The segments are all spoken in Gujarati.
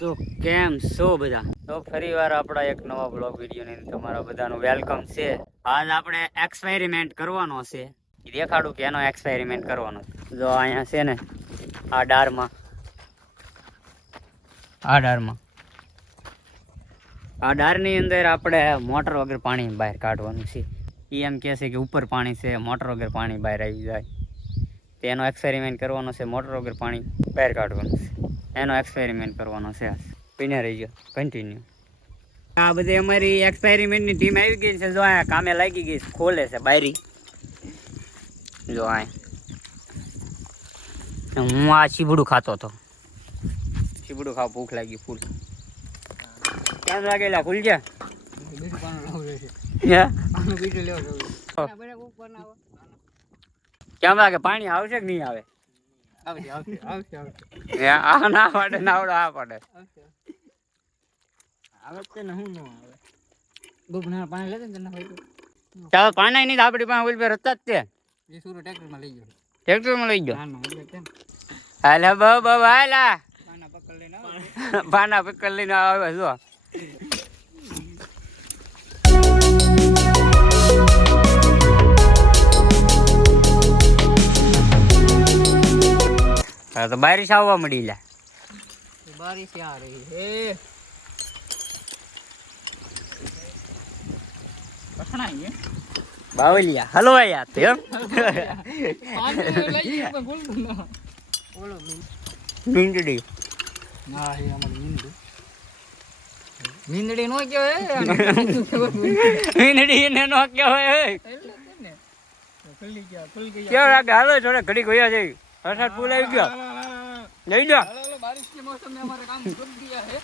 કેમ છો બધા? તો ફરી વાર આપણા એક નવા બ્લોગ વીડિયો ની તમારા બધાનું વેલકમ છે. આજ આપણે એક્સપેરિમેન્ટ કરવાનો છે. દેખાડું કે એનો એક્સપેરિમેન્ટ કરવાનો જો અહીંયા છે ને આ ડારમાં આ ડારમાં આ ડારની અંદર આપણે મોટર વગર પાણી બહાર કાઢવાનું છે. એ એમ કહે છે કે ઉપર પાણી છે મોટર વગર પાણી બહાર આવી જાય. તેનો એક્સપેરિમેન્ટ કરવાનો છે મોટર વગર પાણી બહાર કાઢવાનું છે. એનો એક્સપેરિમેન્ટ કરવાનો છે. પીને રહી ગયો કન્ટિન્યુ આ બધી અમારી એક્સપેરિમેન્ટની ટીમ આવી ગઈ છે. જો આ કામે લાગી ગઈ છે ખોલે છે બારી. જો આ. હું આ ચીબડું ખાતો હતો. ચીબડું ખાવ ભૂખ લાગી ફૂલ. કેમ લાગેલા ફૂલ છે કેમ લાગે પાણી આવશે કે નહીં આવે? આ ના પડે નાવડો આ પડે. ચાલો પાણી નહીં તો. આપણી પાસે ઓલી પર હતા જ તે ટ્રેક્ટરમાં લઈ ગયો. હાલે બહુ ગયો? હાલા પાના પકડ લઈને આવે જો. હા તો બારીશ આવવા મળી લે. બારીશ આ રહી હે. બાવલિયા. હલો આયા તે મીંડડી. ના હે અમાર મીંડડી મીંડડી નો કહેવાય મીંડડી ને નો. કહેવાય કેવા લાગે? હાલો છોડે ઘડી ગયા છે વરસાદ ફૂલ આવી ગયો. લઈ જાઓ बारिश के मौसम में हमारा काम रुक गया है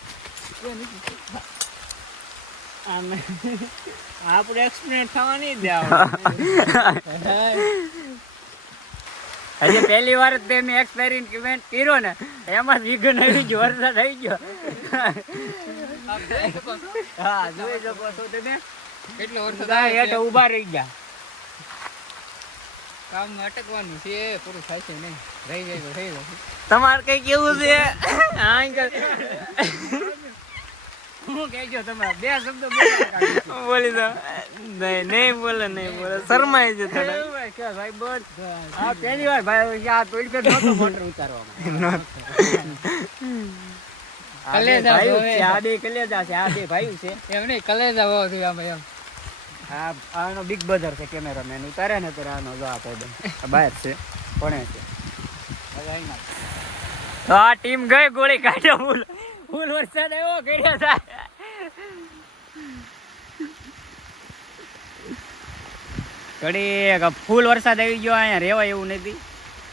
આપણે એક્સપ્લેન થવા નહીં દે હજી પહેલી વાર જ તે મેં એક્સપેરિમેન્ટ કર્યો ને એમાં જ વિઘન આવી ગયો વરસાદ આવી ગયો હા જોઈ શકો છો તમે કેટલો વરસાદ બધા આવે હેઠ છે ઊભા રહી ગયા કામ અટકવાનું છે પૂરું થાય છે નહીં રહી જાય તો રહી જાય તમારે કઈ કેવું છે? હા અંકલ હું કહેજો તમે બે શબ્દો બોલી દો. નહીં નહીં બોલે નહીં બોલે. શરમાય છે થોડા ભાઈ બોલ. આ પહેલી વાર ભાઈ આ તોડ નહોતો મોટર ઉતારવામાં. કલેજા ભાઈઓ આ બે કલેજા છે આ બે ભાઈઓ છે. એમ નહીં કલેજા હોવો જોઈએ આમાં એમ. આ આનો બિગ બજાર છે કેમેરામેન ઉતારે ને ત્યારે આનો જો આ ભાઈબંધ. બહાર છે કોણે છે? તો આ ટીમ ગઈ, ગોળી કાઢ્યો ફૂલ ફૂલ વરસાદ આવ્યો, કર્યો હતા ઘડી ફૂલ વરસાદ આવી ગયો, અહીંયા રહેવાય એવું નથી.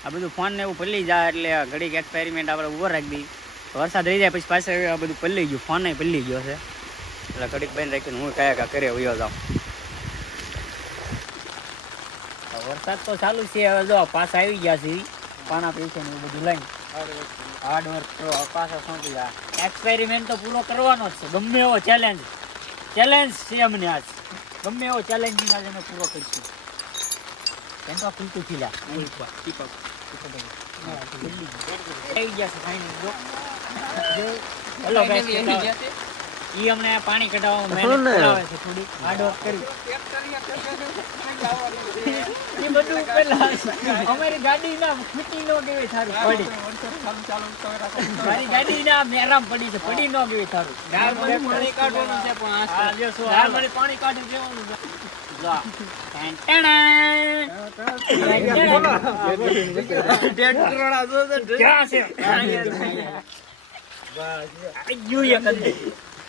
આ બધું ફોન ને એવું પલ્લી જાય એટલે ઘડીક એક્સપેરિમેન્ટ આપણે ઊભો રાખી દઈ વરસાદ રહી જાય, પછી પાછળ આ બધું પલ્લી ગયું, ફોન ને પલ્લી ગયો છે. એટલે ઘડીક બેન રાખીને હું કયા કયા કરે વયો જાઉં. વરસાદ તો ચાલુ છે, હવે જો પાછા આવી ગયા છે પાણા પૈસા ને એવું બધું લઈને. હાર્ડ વર્ક કરો પાછા સોંપી દા એક્સપેરિમેન્ટ તો પૂરો કરવાનો જ છે. ગમે એવો ચેલેન્જ ચેલેન્જ છે અમને આજ. ગમે એવો ચેલેન્જિંગ આજે અમે પૂરો કરીશું. એમ તો ખુલતું ખીલા આવી ગયા છે ફાઇનલ જો. હેલો છે. ઈ અમને પાણી કઢાવવામાં મહેનત કરાવે છે થોડી હાર્ડ વર્ક કરી. એ બધું પેલા અમારી ગાડી ના ફૂટી નો ગઈ થારું પડી. મારી ગાડી ના મેરામ પડી છે પડી નો ગઈ થારું દાળમાંથી પાણી કાઢવાનું છે પણ આ શું દાળમાંથી પાણી કાઢી દેવાનું છે. ક્યાં છે?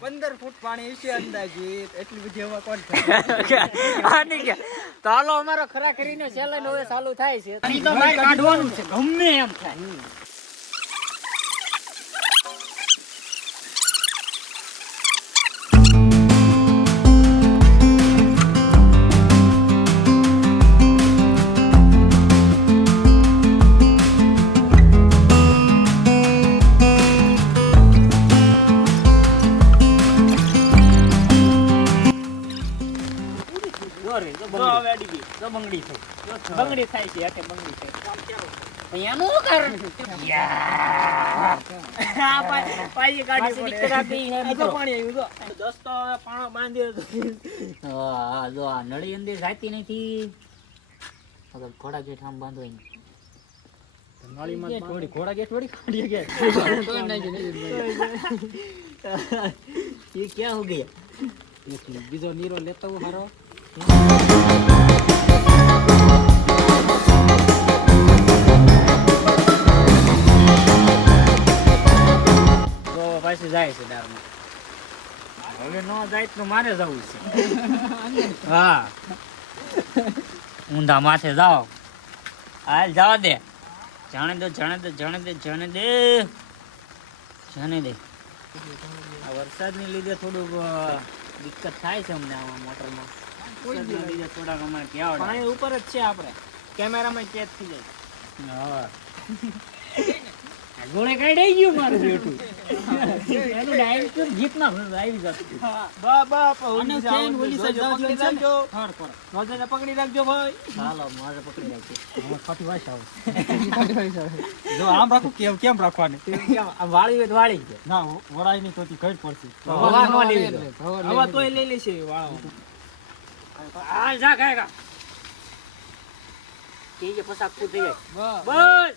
પંદર ફૂટ પાણી હશે અંદાજિત. એટલી બધી હવા કોણ આ નહીં કે. તો હાલો અમારો ખરા કરીને ચેલેન્જ હવે ચાલુ થાય છે. પાણી તો બહાર કાઢવાનું છે ગમે એમ થાય. થાય ઘોડા જેઠ આમ બાંધો ઘોડા ગેટ થોડી એ ક્યાં હો બીજો નીરો લેતો હું પાછી જાય છે દારમાં હવે ન જાય તો મારે જવું છે. હા. ઊંધા માથે જાઓ. હાલ જવા દે. જાણે દે જાણે દે જાણે દે જાણે દે. જાણે દે. આ વરસાદને લીધે થોડુંક દિક્કત થાય છે અમને આમાં મોટરમાં. લીધે થોડાક અમારે ક્યાં પાણી ઉપર જ છે આપણે. કેમેરામાં કેદ થઈ જાય. હા. ગોળે કાઢી ગયું મારું બેટું. એનું ડાયરેક્ટ જીતના આવી જતું બા બા અને ફેન ઓલી ને? રાખજો. હાર કરો રોજાને પકડી રાખજો ભાઈ. હાલો મારે પકડી રાખજો. હું ખોટી વાસ આવું. જો આમ રાખું કેમ કેમ રાખવાની? આ વાળી વાળી છે ના વડાઈ ની તોતી કઈ પડશે હવા નો લેવી. હવે તોય લઈ લેશે વાળો આ જા ખાય કે જે પસાક ફૂટ જાય. બસ.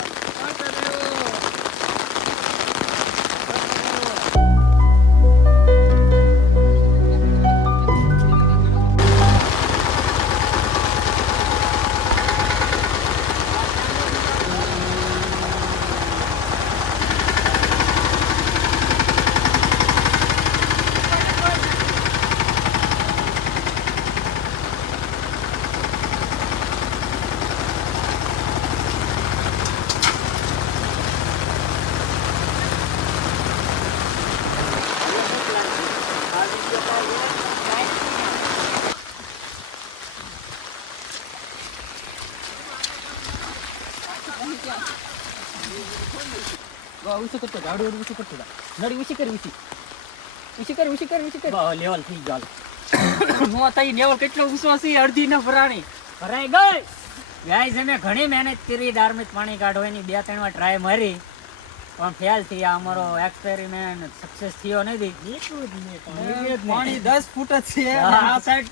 ઉસી કરતો ગાડી ઉસી કરતો નડી ઉસી કરી ઉસી ઉસી કરી ઉસી કરી ઉસી કરી લેવલ થઈ ગયો હું થઈ નેવલ કેટલો છે અડધી ના ભરાણી ભરાઈ ગઈ? ગાઈઝ અમે ઘણી મહેનત કરી ધાર્મિક પાણી કાઢવાની બે ત્રણ વાર ટ્રાય મારી. પણ ફેલ થઈ અમારો એક્સપેરિમેન્ટ સક્સેસ થયો નથી પાણી દસ ફૂટ જ છે. આ સાઈડ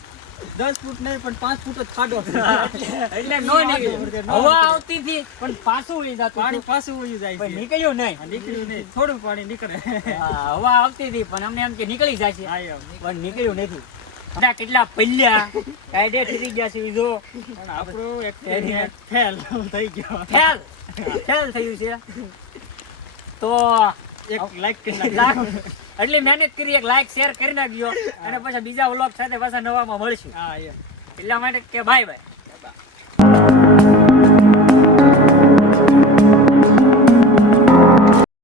દસ ફૂટ નહીં પણ પાંચ ફૂટ જ ખાડો એટલે નો નીકળ્યું હવા આવતી હતી પણ પાછું વહી જતું પાણી. પાછું વયું જાય પણ નીકળ્યું નહીં. નીકળ્યું નહીં. થોડું પાણી નીકળે. હવા આવતી હતી પણ અમને એમ કે નીકળી જાય છે. પણ નીકળ્યું નથી. બધા કેટલા પલ્યા. કાયદે ઠરી ગયા છે જો. પણ આપણું એક fail થઈ ગયો. ફેલ ફેલ થયું છે. તો એક લાઈક કરી નાખ એટલી મહેનત કરી એક લાઈક શેર કરી નાખજો. અને પછી બીજા વ્લોગ સાથે પાછા નવામાં મળશું. હા એટલા માટે કે બાય બાય